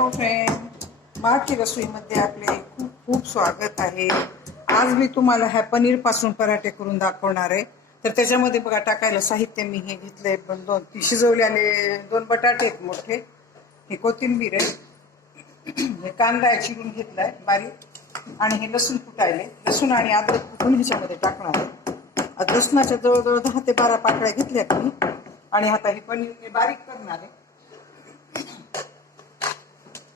Hello friend भारतीय रसोईमध्ये आपले खूप खूप स्वागत आहे. आज मी तुम्हाला ह्या पनीरपासून पराठे करून दाखवणार आहे. तर त्याच्यामध्ये बघा टाकायला साहित्य मी हे घेतलंय पण दोन ती शिजवलेले दोन बटाटे आहेत मोठे. हे कोथिंबीर आहे. हे कांदा आहे चिरून घेतलाय बारीक. आणि हे लसूण कुटायले लसूण आणि अद्रक कुठून ह्याच्यामध्ये टाकणार आहे? लसणाच्या जवळजवळ दहा ते बारा पाकळ्या घेतल्यात मी. आणि आता हे पनीर मी बारीक करणार आहे.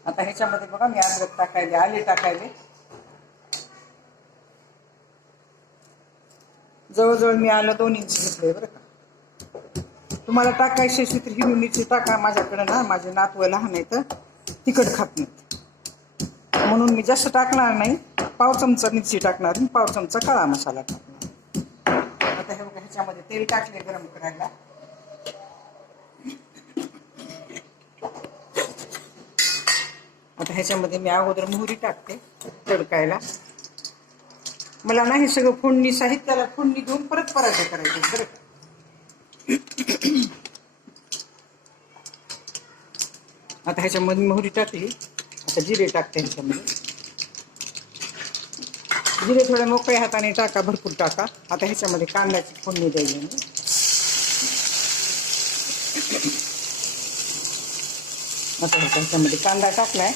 आता ह्याच्यामध्ये बघा मी अद्रक टाकायले आले टाकायले. जवळजवळ मी आलं दोन इंच घेतलंय बरं का? तुम्हाला टाकायची असली तर हिरवी मिरची टाका माझ्याकडे ना माझे नातवं लहान आहेत तिखट खात नाहीत. म्हणून मी जास्त टाकणार नाही पाव चमचा मिरची टाकणार आणि पाव चमचा काळा मसाला टाकणार. आता हे बघा ह्याच्यामध्ये तेल टाकले गरम करायला. आता ह्याच्यामध्ये मी अगोदर मोहरी टाकते तडकायला. मला नाही सगळं फोडणी साहित्याला फोडणी देऊन परत पराठे करायचे बरं का. आता ह्याच्यामध्ये मोहरी टाकली. आता जिरे टाकते ह्याच्यामध्ये. जिरे थोड्या मोकळ्या हाताने टाका भरपूर टाका. आता ह्याच्यामध्ये कांद्याची फोडणी द्यायची मी आता ह्याच्यामध्ये कांदा टाकलाय.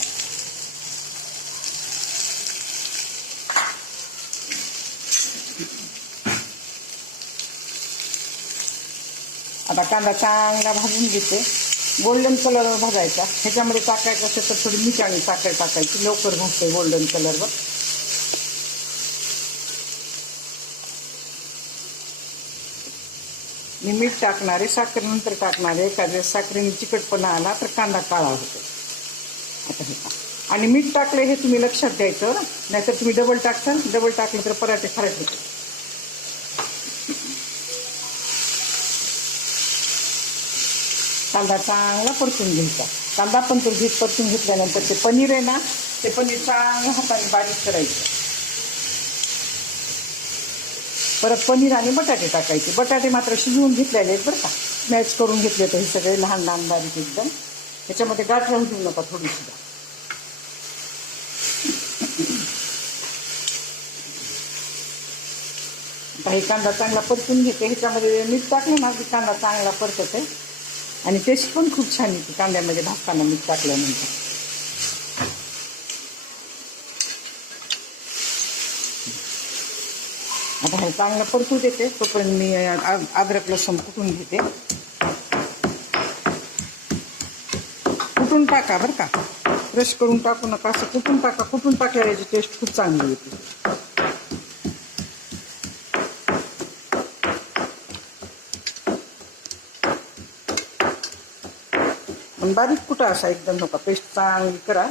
कांदा चांगला भाजून घेते. गोल्डन कलरवर भाजायचा. ह्याच्यामध्ये टाकायचं असेल तर थोडी मीठ आणि साखर टाकायची. लवकर भाजते गोल्डन कलरवर मी मीठ टाकणारे साखर नंतर टाकणारे एखाद्या साखरेने चिकटपणा आला तर कांदा काळा होतो. आता हे आणि मीठ टाकले हे तुम्ही लक्षात द्यायचं नाहीतर तुम्ही डबल टाकता डबल टाकलं तर पराठे खराट होते कांदा चांगला परतून घ्यायचा. कांदा पण तो घेत परतून घेतल्यानंतर ते पनीर आहे ना ते पनीर चांगलं हाताने बारीक करायचं. परत पनीर आणि बटाटे टाकायचे. बटाटे मात्र शिजवून घेतलेले आहेत बरं का. मॅच करून घेतले तर हे सगळे लहान लहान बारीक एकदम. त्याच्यामध्ये गाठ राहू देऊ नका थोडी सुद्धा आता हे कांदा चांगला परतून घेते. ह्याच्यामध्ये मीठ टाकलं ना कांदा चांगला परतत. आहे आणि टेस्ट पण खूप छान येते. कांद्यामध्ये भाजताना मीठ टाकल्यानंतर. आता हे चांगलं परतू देते तोपर्यंत मी अद्रक लसूण कुटून घेते. कुटून टाका बरं का. ब्रश करून टाकू नका. असं कुटून टाका. कुटून टाकल्याची याची टेस्ट खूप चांगली येते. पण बारीक कुठं असा एकदम नका पेस्ट चांगली करा.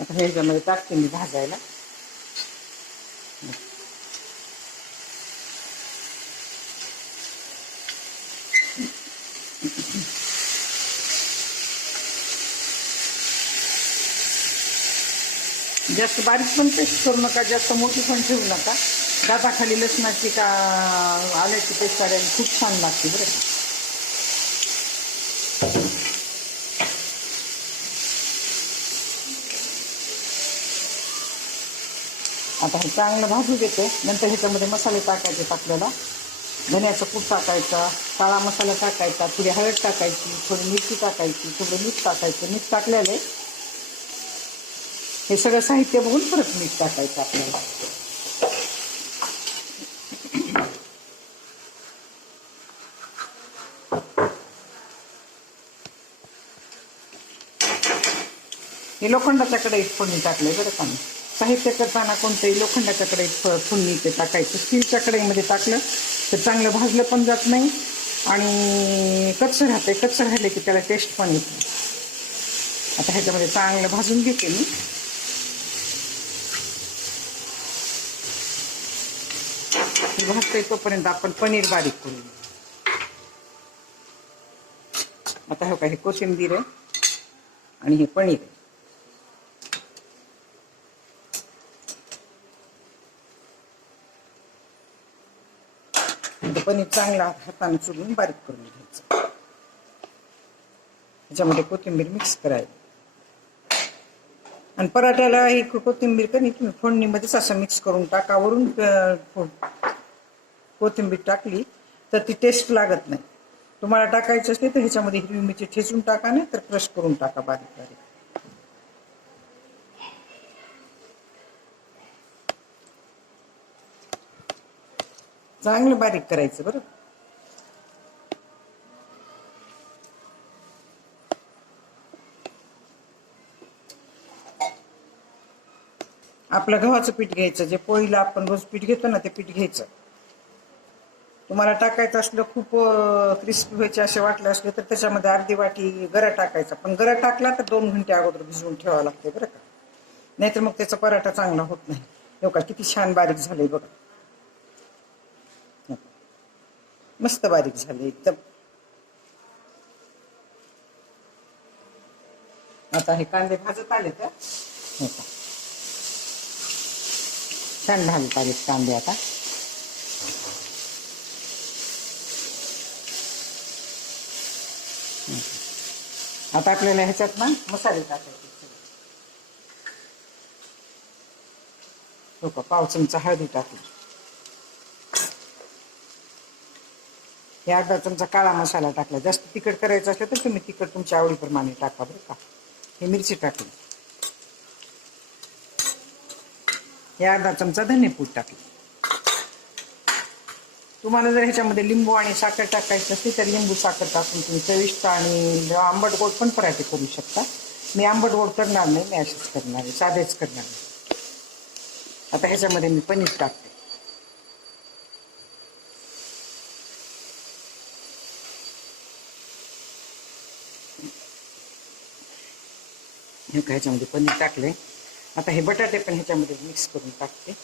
आता ह्याच्यामध्ये टाकते मी भाजायला. जास्त बारीक पण पेस्ट करू नका जास्त मोठी पण ठेवू नका. दाताखाली लसणाची का आल्याची पेस्ट काढायला खूप छान लागते बरं का? आता हे चांगलं भाजू देते नंतर ह्याच्यामध्ये मसाले टाकायचे आपल्याला धन्याचं कूट टाकायचा काळा मसाला टाकायचा थोडी हळद टाकायची थोडी मिरची टाकायची थोडं मीठ टाकायचं. मीठ टाकल्याने हे सगळं साहित्य बघून परत मीठ टाकायचं आपल्याला. हे लोखंडाच्या कढईत फोडणी टाकलंय बरं का मी. साहित्य करताना कोणतंही लोखंडाच्या कढईत फोडणी ते टाकायचं. स्टीलच्या कढईमध्ये टाकलं तर चांगलं भाजलं पण जात नाही आणि कच्चं राहते कच्चं राहिले की त्याला टेस्ट पण येते आता ह्याच्यामध्ये चांगलं भाजून घेते मी. हे भाजतंय तोपर्यंत आपण पनीर बारीक करू. आता हे काय हे कोशिंबीर आहे आणि हे पनीर आहे. म्हणजे पनीर चांगला हाताने चुरून बारीक करून घ्यायचं. ह्याच्यामध्ये कोथिंबीर मिक्स करायची आणि पराठ्याला ही कोथिंबीर कधी तुम्ही फोडणीमध्येच असं मिक्स करून टाका. वरून कोथिंबीर टाकली तर ती टेस्ट लागत नाही. तुम्हाला टाकायची असते तर ह्याच्यामध्ये हिरवी मिरची ठेचून टाका नाही तर क्रश करून टाका बारीक बारीक चांगलं बारीक करायचं बरं. आपलं गव्हाचं पीठ घ्यायचं जे पोळीला आपण रोज पीठ घेतो ना ते पीठ घ्यायचं. तुम्हाला टाकायचं असलं खूप क्रिस्पी व्हायचे असे वाटले असले तर त्याच्यामध्ये अर्धी वाटी गरा टाकायचा. पण गरा टाकला तर दोन घंटे अगोदर भिजवून ठेवावं लागते बरं का. नाहीतर मग त्याचा पराठा चांगला होत नाही. हो का किती छान बारीक झालंय बघा. मस्त बारीक झाले एकदम. आता हे कांदे भाजत आले का? छान भाजत आले कांदे आता. आता आपल्याला ह्याच्यात ना मसाले टाकायचे. हो का पाव चमचा हळदी टाकली. हे अर्धा चमचा काळा मसाला टाकला. जास्त तिखट करायचं असलं तर तुम्ही तिखट तुमच्या आवडीप्रमाणे टाका बरं का. हे मिरची टाकली. हे अर्धा चमचा धनेपूड टाकली. तुम्हाला जर ह्याच्यामध्ये लिंबू आणि साखर टाकायची असली तर लिंबू साखर टाकून तुम्ही चविष्ट आणि आंबट गोड पण पराठे करू शकता. मी आंबट गोड करणार नाही मी असेच करणार आहे साधेच करणार नाही आता ह्याच्यामध्ये मी पनीर टाकते. हे ह्याच्यामध्ये पनीर टाकले आता हे बटाटे पण ह्याच्यामध्ये मिक्स करून टाकते.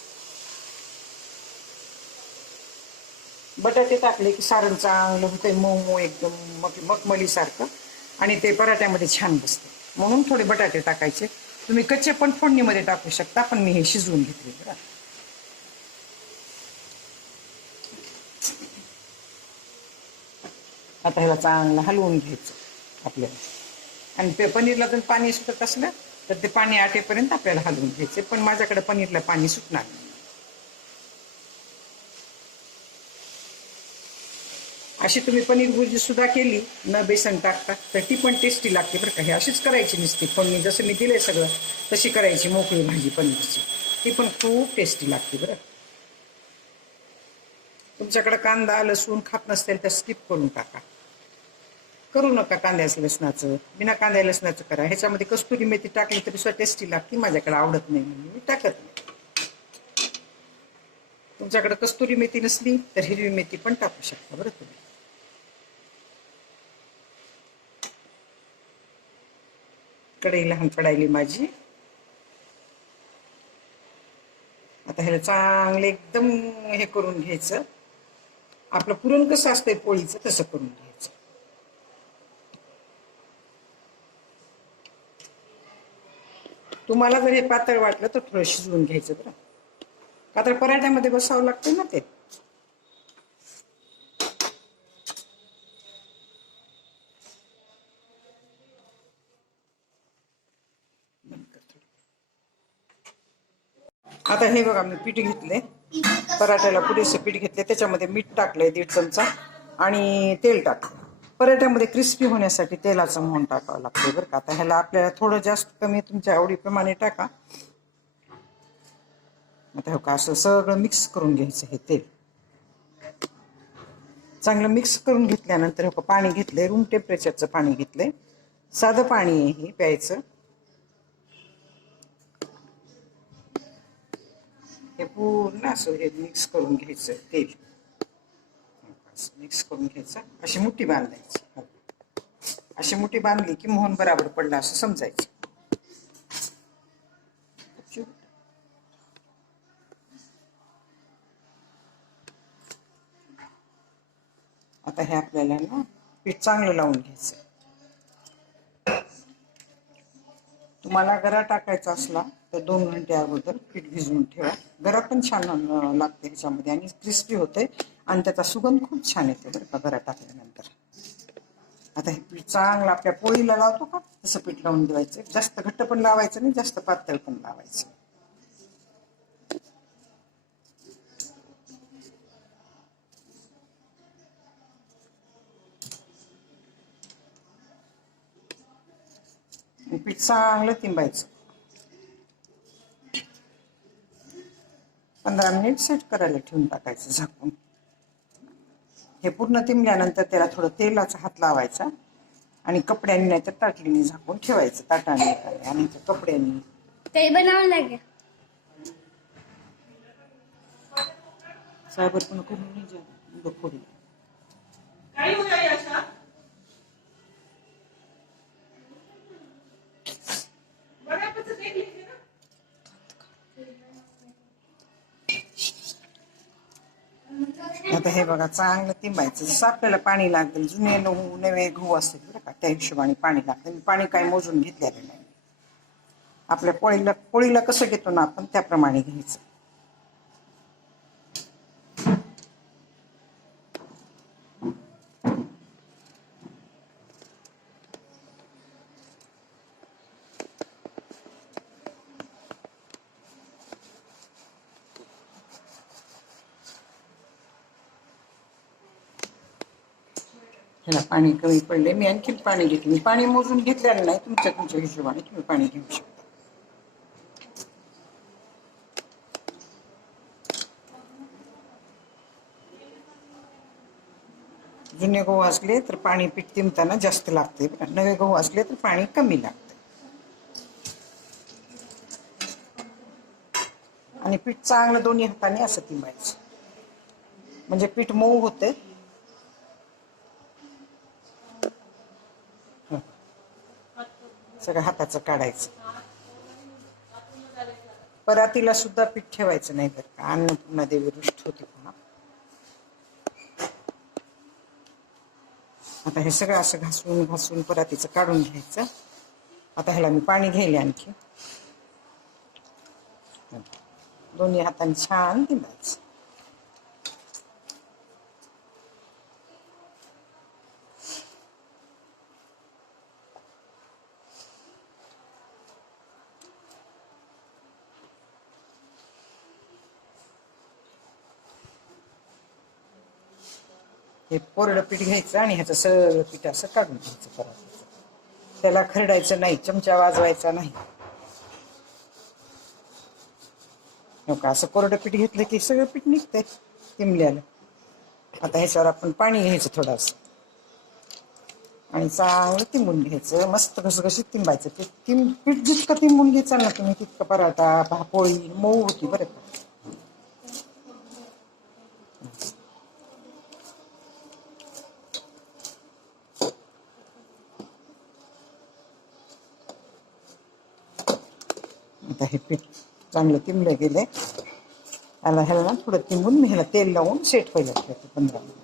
बटाटे टाकले की सारण चांगलं होतंय मऊ मऊ एकदम मग मखमली सारखं आणि ते पराठ्यामध्ये छान बसते म्हणून थोडे बटाटे टाकायचे. तुम्ही कच्चे पण फोडणीमध्ये टाकू शकता पण मी हे शिजवून घेतले बरं. आता ह्याला चांगलं हलवून घ्यायचं आपल्याला. आणि ते पनीरला जर पाणी सुटत असलं तर ते पाणी आटेपर्यंत आपल्याला हलवून घ्यायचे. पण माझ्याकडे पनीरला पाणी सुटणार नाही. अशी तुम्ही पनीर भुर्जी सुद्धा केली न बेसन टाकता तर ती पण टेस्टी लागते बरं का. हे अशीच करायची नसती. पण मी जसं मी दिले सगळं तशी करायची मोकळी भाजी पनीरची. ती पण खूप टेस्टी लागते बरं. तुमच्याकडे कांदा लसूण खात नसतील तर स्किप करून टाका. करू नका कांद्याचं लसणाचं. बिना कांद्या लसणाचं करा. ह्याच्यामध्ये कस्तुरी मेथी टाकली तरी सुद्धा टेस्टी लागते. माझ्याकडे आवडत नाही म्हणून मी टाकत नाही. तुमच्याकडे कस्तुरी मेथी नसली तर हिरवी मेथी पण टाकू शकता बरं तुम्ही. कढई लहान पडायली माझी. आता ह्याला चांगले एकदम हे करून घ्यायचं. आपलं पुरण कसं असतंय पोळीचं तसं करून घ्यायचं. तुम्हाला जर हे पातळ वाटलं तर थोडं शिजवून घ्यायचं बरं. का तर पराठ्यामध्ये बसावं लागतं ना ते. आता हे बघा मी पीठ घेतले पराठ्याला पुरेसे पीठ घेतले त्याच्यामध्ये मीठ टाकलंय दीड चमचा. आणि तेल टाकलं पराठ्यामध्ये क्रिस्पी होण्यासाठी तेलाचं मोहन टाकावं लागतं बरं का. आता ह्याला आपल्याला थोडं जास्त कमी तुमच्या आवडीप्रमाणे टाका. आता हो का असं सगळं मिक्स करून घ्यायचं हे तेल. चांगलं मिक्स करून घेतल्यानंतर हो का पाणी घेतलंय रूम टेम्परेचरचं पाणी घेतलंय. साधं पाणी आहे हे प्यायचं. हे पूर्ण असं हे मिक्स करून घ्यायचं तेल. मिक्स करून घ्यायचं. अशी मुठी बांधायची. अशी मुठी बांधली की मोहन बराबर पडला असं समजायचं. आता हे आपल्याला ना पीठ चांगलं लावून घ्यायचं. तुम्हाला गरा टाकायचा असला तर दोन घंटे अगोदर पीठ भिजवून ठेवा. गरा पण छान लागते ह्याच्यामध्ये आणि क्रिस्पी होते आणि त्याचा सुगंध खूप छान येतो बरं का घरात टाकल्यानंतर. आता हे पीठ चांगलं आपल्या पोळीला लावतो का? तसं पीठ लावून ठेवायचं जास्त घट्ट पण लावायचं नाही जास्त पातळ पण लावायचं. पीठ चांगलं तिंबायचं. पंधरा मिनिट सेट करायला ठेवून टाकायचं झाकून. हे पूर्ण तिंबल्यानंतर त्याला थोडं तेलाचा हात लावायचा आणि कपड्यांनी नाही तर ताटलीने झाकून ठेवायचं ताटाने आणि कपड्यांनी. काही बनावं लागेल सायबर पण करून नाही जा फोडी काय हो गई आशा बराबर से देख लीजिए ना आता हे बघा चांगलं तिंबायचं. जसं आपल्याला पाणी लागेल जुने गहू नवे गहू असतात बरं का त्या हिशोबाने पाणी लागतं. मी पाणी काय मोजून घेतलेलं नाही. आपल्या पोळीला पोळीला कसं घेतो ना आपण त्याप्रमाणे घ्यायचं. ह्याला पाणी कमी पडले मी आणखी पाणी घेते. मी पाणी मोजून घेतलेलं नाही. तुमच्या तुमच्या हिशोबाने तुम्ही पाणी घेऊ शकता. जुने गहू असले तर पाणी पीठ तिंबताना जास्त लागते नवे गहू असले तर पाणी कमी लागते आणि पीठ चांगलं दोन्ही हाताने असं तिंबायचं. म्हणजे पीठ मऊ होते सगळं हाताचं काढायचं. परातीला सुद्धा पीठ ठेवायचं नाही तर का. अन्नपूर्णा देवी रुष्ट होती पुन्हा. आता हे सगळं असं घासून घासून परातीचं काढून घ्यायचं. आता ह्याला मी पाणी घेईल आणखी. दोन्ही हाताने छान दिलायचं. हे कोरडं पीठ घ्यायचं आणि ह्याचं सगळं पीठ असं काढून घ्यायचं परातीचं. त्याला खरडायचं नाही चमचा वाजवायचा नाही. हो का असं कोरडं पीठ घेतलं की सगळं पीठ निघतंय किमल्याला. आता ह्याच्यावर आपण पाणी घ्यायचं थोडंसं. आणि चांगलं तिंबून घ्यायचं मस्त घसघशीत तिंबायचं ते तिम पीठ जितकं तिंबून घ्यायचं ना तुम्ही तितकं पराठा भापोळी मऊ होती बरं का. आहे पीठ चांगलं तिंबलं गेले याला ह्याला ना थोडं तिंबून मी ह्याला तेल लावून सेट व्हायला ठेवते पंधरा मिनिट.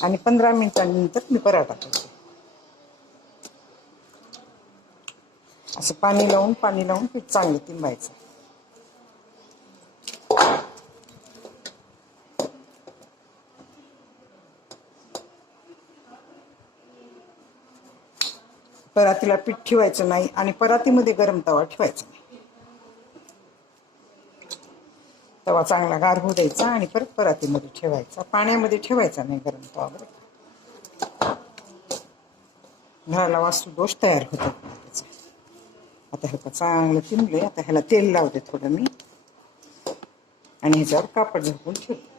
आणि पंधरा मिनिटांनंतर मी पराठा करते. असं पाणी लावून पाणी लावून पीठ चांगलं तिंबायचं. परातीला पीठ ठेवायचं नाही आणि परातीमध्ये गरम तवा ठेवायचा नाही. तवा चांगला गार होऊ द्यायचा आणि परत परातीमध्ये ठेवायचा. पाण्यामध्ये ठेवायचा नाही गरम तवा बरं घराला वास्तू दोष तयार होतो आता ह्याला चांगलं तिंबले आता ह्याला तेल लावते थोडं मी. आणि ह्याच्यावर कापड झाकून ठेवते.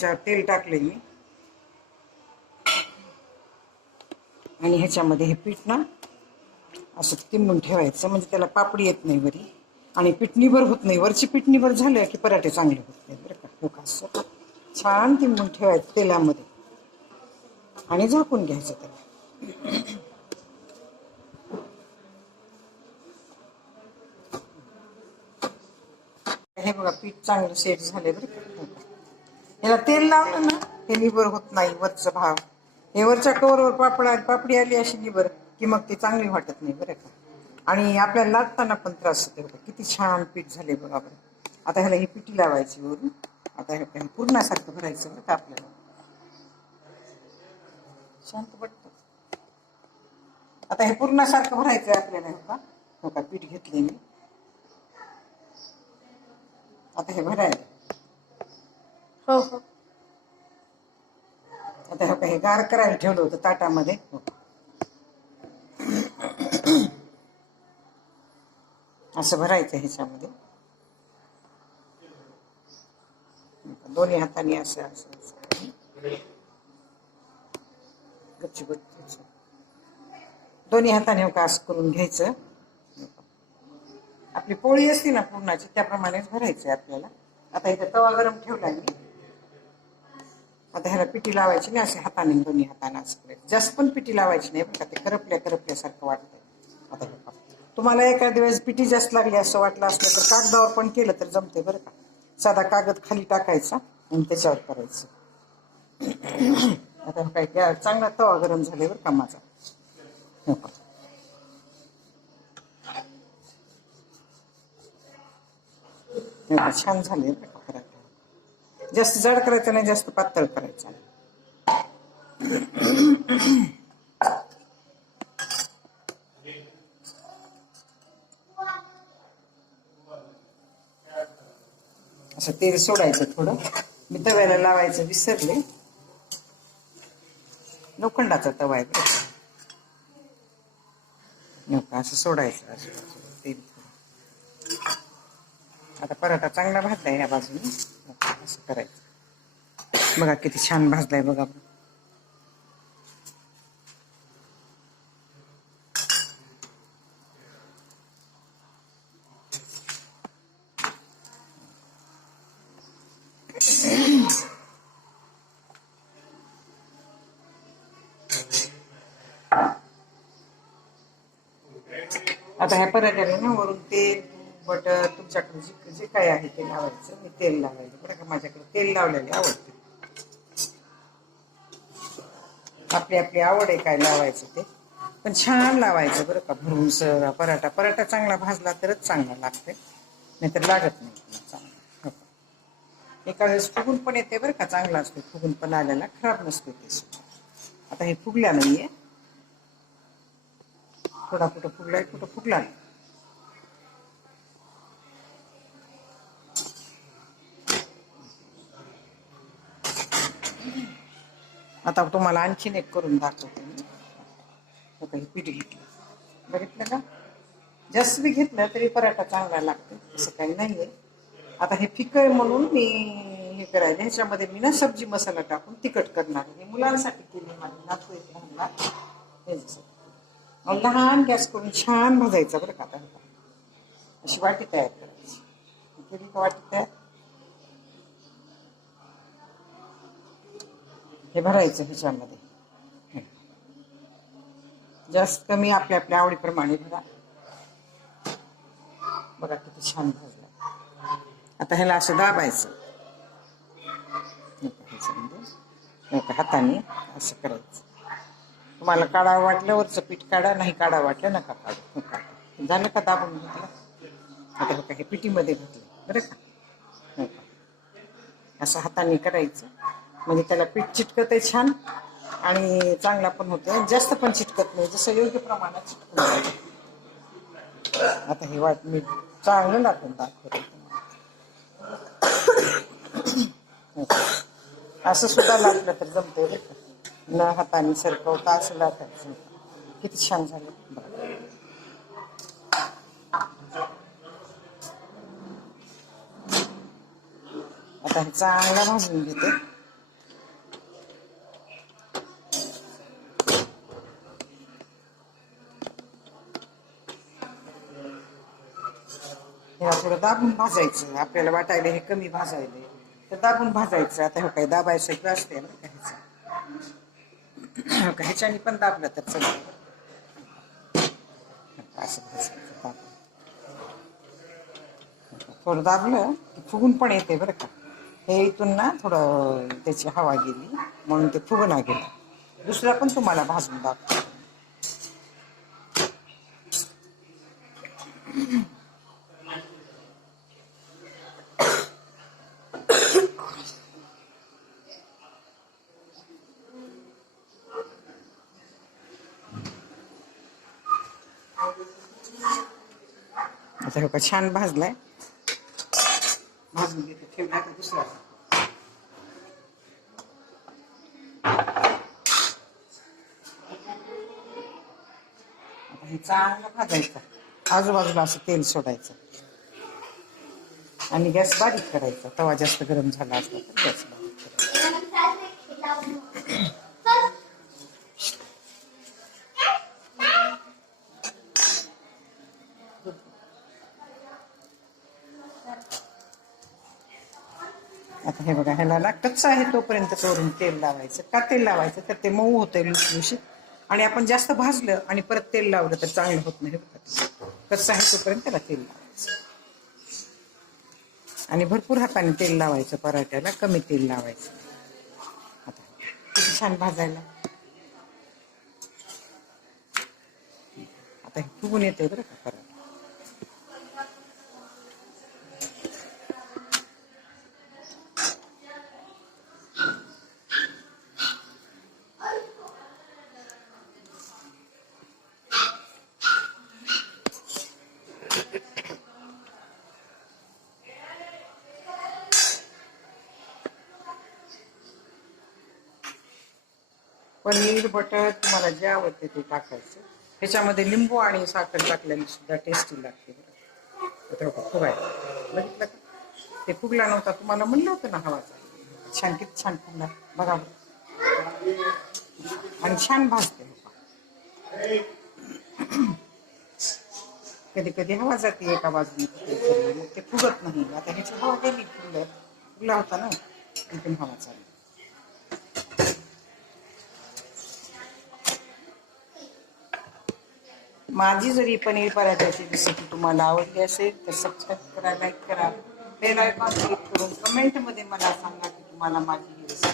ह्याच्यावर तेल टाकलं मी. आणि ह्याच्यामध्ये हे पीठ ना असं तिंबून ठेवायचं म्हणजे त्याला पापडी येत नाही वरी. आणि पिठणीभर होत नाही. वरची पिठणीभर झाल्या की पराठे चांगले होत नाही बरं का. हो का? असं छान तिंबून ठेवायचं तेलामध्ये. आणि झाकून घ्यायचं त्याला. हे बघा पीठ चांगलं सेट झाले बरं का. याला तेल लावलं ना हे निबर होत नाही वरचा भाव हे वरच्या कवरवर पापड पापडी आली अशी निबर की मग ती चांगली वाटत नाही बरं का. आणि आपल्याला लागताना पण त्रास होते बघा. किती छान पीठ झाले बघा बरं. आता ह्याला ही पिठी लावायची वरून. आता हे पुरणासारखं पूर्णासारखं भरायचं बरं का आपल्याला. शांत पडतं आता हे पूर्णासारखं भरायचं आहे आपल्याला हो का हो का पीठ घेतले मी. आता हे भरायला. हो हो. आता हे गार करायला ठेवलं होतं ताटामध्ये. असं भरायचं ह्याच्यामध्ये. दोन्ही हाताने असं असं गच्ची गच्ची दोन्ही हाताने हो का असं करून घ्यायचं. आपली पोळी असते ना पूर्णाची त्याप्रमाणेच भरायची आपल्याला. आता इथे तवा गरम ठेवला मी. आता ह्याला पिठी लावायची नाही असे हाताने दोन्ही हाताने असं करायचं. जास्त पण पिठी लावायची नाही बघा का ते करपल्या करपल्यासारखं वाटतंय. आता तुम्हाला एखाद्या दिवस पिठी जास्त लागली असं वाटलं असलं तर कागदावर पण केलं तर जमते बरं का. साधा कागद खाली टाकायचा आणि त्याच्यावर करायचं. आता काय चांगला तवा गरम झाले बरं का माझा. छान झाले बरं जास्त जड करायचं नाही जास्त पातळ करायचं. नाही. असं तेल सोडायचं थोडं. मी तव्याला लावायचं विसरले. लोखंडाचा तवा आहे असं सोडायचं. असं तेल. आता पराठा चांगला भाजलाय या बाजूने. असं करायचं. बघा किती छान भाजलाय बघा. आता ह्या परत तुमच्याकडे जे जे काय आहे ते लावायचं. मी तेल लावायचं. बरं का? माझ्याकडे तेल लावलेले आवडते. आपली आपली आवड आहे काय लावायचं ते. पण छान लावायचं बरं का? भरून सगळा. पराठा. पराठा चांगला भाजला तरच चांगला लागते नाहीतर लागत नाही. चांगला. एका वेळेस फुगून पण येते बरं का? चांगला असतो. फुगून पण आलेला खराब नसतो ते सुद्धा. आता हे फुगल्या नाहीये. थोडा कुठं फुगलाय कुठं फुगला नाही. आता तुम्हाला आणखीन एक करून दाखवते मी. आता हे पीठ घेतलं. बघितलं का? जास्त बी घेतलं तरी पराठा चांगला लागतो असं काही नाही आहे आता हे फिकं आहे म्हणून मी हे करायला. ह्याच्यामध्ये मी ना सब्जी मसाला टाकून तिखट करणार हे मुलांसाठी केली माझी नातू एक लहान मग लहान गॅस करून छान भाजायचा बरं का आता. अशी वाटी तयार करायची. का वाटी तयार? हे भरायचं ह्याच्यामध्ये. जास्त कमी आपल्या आपल्या आवडीप्रमाणे भरा. बघा किती छान भाजला आता ह्याला असं दाबायचं. हे म्हणजे हाताने असं करायचं. तुम्हाला काढा वाटलं वरचं पीठ काढा नाही काढा वाटलं नका काढू. हो काढा. झालं का दाबून घेतलं? आता बघा हे पिठीमध्ये घातलं बरं का? हो का? असं हाताने करायचं. म्हणजे त्याला पीठ चिटकत आहे छान आणि चांगला पण होतो जास्त पण चिटकत नाही जसं योग्य प्रमाणात चिटकून आता हे वाट मी चांगलं दाखवून दाखवतो. असं सुद्धा लागलं तर जमतंय बरं का. न हाताने सरकवता असं लाटायचं. किती छान झालं. बरं आता हे चांगला भाजून घेते. हे थोडं दाबून भाजायचं. आपल्याला वाटायला हे कमी भाजायला तर दाबून भाजायचं. आता हे काय दाबायचं किंवा असते ना ह्याचं. ह्याच्याने पण दाबलं तर चल असं भाजायचं थोडं दाबलं फुगून पण येते बरं का. हे इथून ना थोडं त्याची हवा गेली म्हणून ते फुगून गेलं दुसरा पण तुम्हाला भाजून दाखव छान भाजलाय. भाजून घेते. ठेवला का दुसरा. हे चांगलं भाजायचं. आजूबाजूला असं तेल सोडायचं. आणि गॅस बारीक करायचा. तवा जास्त गरम झाला असला तर गॅस बारीक करायचा आता हे बघा ह्याला ना कच्चा आहे तोपर्यंत करून तेल लावायचं. का तेल लावायचं? तर ते मऊ होतंय लुसलुशीत आणि आपण जास्त भाजलं आणि परत तेल लावलं तर चांगलं होत नाही कच्चा आहे तोपर्यंत त्याला तेल लावायचं. आणि भरपूर हाताने तेल लावायचं पराठ्याला कमी तेल लावायचं. आता किती छान भाजायला. आता हे फुगून येते बरं का पराठा पनीर बटर तुम्हाला जे आवडते ते टाकायचं. ह्याच्यामध्ये लिंबू आणि साखर टाकल्याने सुद्धा टेस्टी लागते खूप आहे. बघितलं का? ते फुगला नव्हता तुम्हाला म्हणलं होतं ना हवाचा. छान किती छान फुगला. बघा आणि छान भाजते कधी कधी हवा जाते एका बाजूने मग ते फुगत नाही. आता ह्याची हवा गेली फुगलं फुगला होता ना? इथून हवा चालली. माझी जरी पनीर पराठ्याची रेसिपी तुम्हाला आवडली असेल तर सबस्क्राईब करा लाईक करा. बेल आयकॉन क्लिक करून कमेंटमध्ये मला सांगा की तुम्हाला माझी ही रेसिपी